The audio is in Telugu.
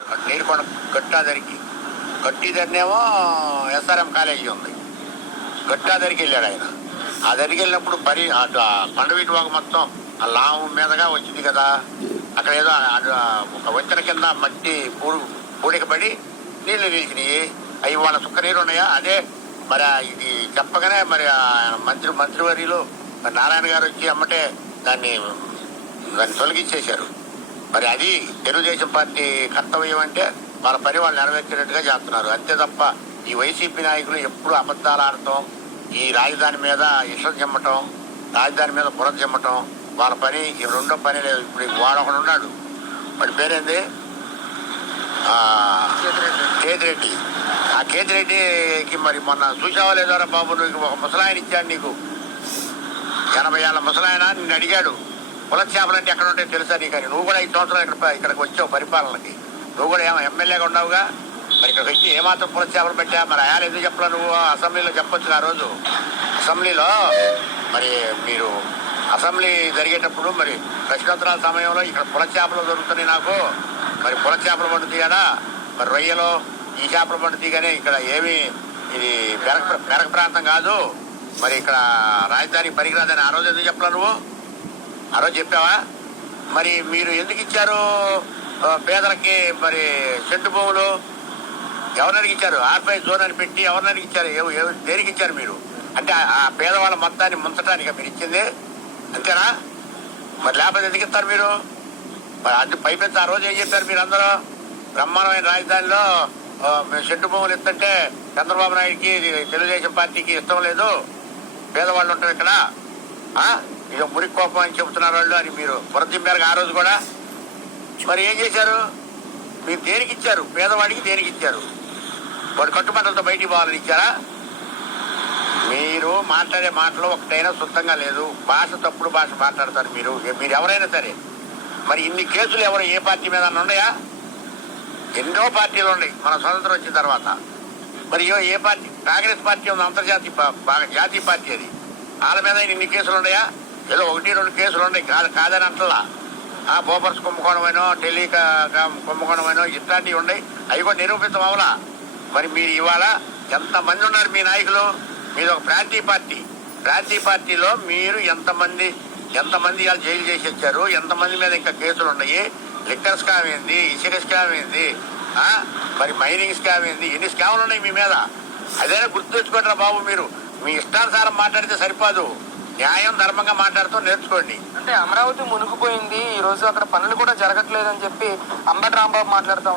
నీరుకొండ గట్టాదరికి గట్టిదరినేమో ఎస్ఆర్ఎం కాలేజీ ఉంది. గట్టాదరికి వెళ్ళాడు ఆయన. ఆ దరికి వెళ్ళినప్పుడు కొండవీటి వాగు మొత్తం ఆ లావు మీదగా వచ్చింది కదా. అక్కడ ఏదో ఒక వంతెన కింద మట్టి పూడికబడి నీళ్లు నిలిచినాయి. అవి వాళ్ళ సుక్క నీరు ఉన్నాయా? అదే మరి ఇది చెప్పగానే మరి మంత్రివర్యులు నారాయణ గారు వచ్చి అమ్మటే దాన్ని తొలగించేశారు. మరి అది తెలుగుదేశం పార్టీ కర్తవ్యం అంటే వాళ్ళ పని వాళ్ళు నెరవేర్చినట్టుగా చేస్తున్నారు. అంతే తప్ప ఈ వైసీపీ నాయకులు ఎప్పుడు అబద్ధాలు ఆడటం, ఈ రాజధాని మీద ఇష్టం చెమ్మటం, రాజధాని మీద బురద చెమ్మటం వాళ్ళ పని. ఈ రెండో పని లేదు. ఇప్పుడు వాడు ఒకడు ఉన్నాడు, వాడి పేరేంది, కేతిరెడ్డి. ఆ కేతిరెడ్డికి మరి మొన్న చూసావా లేదారా బాబు, నువ్వు ఒక ముసలాయన ఇచ్చాడు నీకు, 80 ఏళ్ళ ముసలాయన నిన్ను అడిగాడు పులస చేపలు అంటే ఎక్కడ ఉంటాయో తెలుసా నీకు అని. నువ్వు కూడా 5 సంవత్సరాలు ఇక్కడికి వచ్చావు పరిపాలనకి, నువ్వు కూడా ఎమ్మెల్యేగా ఉన్నావుగా. మరి ఇక్కడికి వచ్చి ఏమాత్రం పులస చేపలు పెట్టా? మరి అయాలు ఎందుకు చెప్పలే నువ్వు? అసెంబ్లీలో చెప్పొచ్చు. ఆ రోజు అసెంబ్లీలో మరి మీరు అసెంబ్లీ జరిగేటప్పుడు మరి ప్రశ్నోత్తరాల సమయంలో ఇక్కడ పులస చేపలు దొరుకుతున్నాయి నాకు, మరి పులస చేపలు పండుతాయి కదా, మరి రొయ్యలు ఈ చేపలు పండుతాయి కానీ ఇక్కడ ఏమి ఇది పెరక ప్రాంతం కాదు, మరి ఇక్కడ రాజధానికి పనికిరాదని ఆ రోజు ఎందుకు చెప్పలే నువ్వు? ఆ రోజు చెప్పావా? మరి మీరు ఎందుకు ఇచ్చారు పేదలకి మరి చెట్టు భూములు? ఎవరికి ఇచ్చారు? ఆర్ఫై జోన్ అని పెట్టి ఎవరికి ఇచ్చారు? దేనికి ఇచ్చారు మీరు? అంటే ఆ పేదవాళ్ళ మొత్తాన్ని ముంచడానికి మీరు ఇచ్చింది, అంతేనా? మరి లేకపోతే ఎందుకు ఇస్తారు మీరు? మరి అది పైపెత్తి ఆ రోజు ఏం చెప్పారు మీరు అందరూ? బ్రహ్మాండమైన రాజధానిలో చెట్టు భూములు ఇస్తుంటే చంద్రబాబు నాయుడికి తెలుగుదేశం పార్టీకి ఇష్టం లేదు, పేదవాళ్ళు ఉంటారు ఇక్కడ, ఇక మురికి కోపం అని చెబుతున్నారు వాళ్ళు అని మీరు పొరదింపారు ఆ రోజు కూడా. మరి ఏం చేశారు? మీరు దేనికి ఇచ్చారు? పేదవాడికి దేనికి ఇచ్చారు? వాడు కట్టుబట్టలతో బయటికి పోవాలని ఇచ్చారా? మీరు మాట్లాడే మాటలు ఒకటైనా శుద్ధంగా లేదు. భాష తప్పుడు భాష మాట్లాడతారు మీరు ఎవరైనా సరే. మరి ఇన్ని కేసులు ఎవరు ఏ పార్టీ మీద ఉన్నాయా? ఎన్నో పార్టీలు ఉన్నాయి మన స్వతంత్రం వచ్చిన తర్వాత. మరి ఏ పార్టీ? కాంగ్రెస్ పార్టీ ఉంది, అంతర్జాతీయ బాగా జాతీయ పార్టీ. అది వాళ్ళ మీద ఇన్ని కేసులు ఉన్నాయా? ఏదో 1-2 కేసులు ఉన్నాయి, కాదని అంటలా. బోపర్స్ కుంభకోణమైనో కుంభకోణమైనో ఇట్లాంటివి ఉన్నాయి, అవి కూడా నిరూపితం అవలా. మరి మీరు ఇవాళ ఎంతమంది ఉన్నారు మీ నాయకులు? మీది ఒక ప్రాంతీయ పార్టీలో మీరు ఎంతమంది ఇవాళ జైలు చేసి వచ్చారు? ఎంతమంది మీద ఇంకా కేసులు ఉన్నాయి? లిక్కర్ స్కామ్ ఏంది, ఇసుక స్కామ్ ఏంది, మరి మైనింగ్ స్కామ్ ఏంది, ఎన్ని స్కాములు ఉన్నాయి మీ మీద? అదైనా గుర్తు తెచ్చుకోండిరా బాబు. మీరు మీ ఇష్టానుసారం మాట్లాడితే సరిపోదు, న్యాయం ధర్మంగా మాట్లాడుతూ నేర్చుకోండి. అంటే అమరావతి మునిగిపోయింది, ఈ రోజు అక్కడ పనులు కూడా జరగట్లేదని చెప్పి అంబటి రాంబాబు మాట్లాడుతూ ఉన్నారు.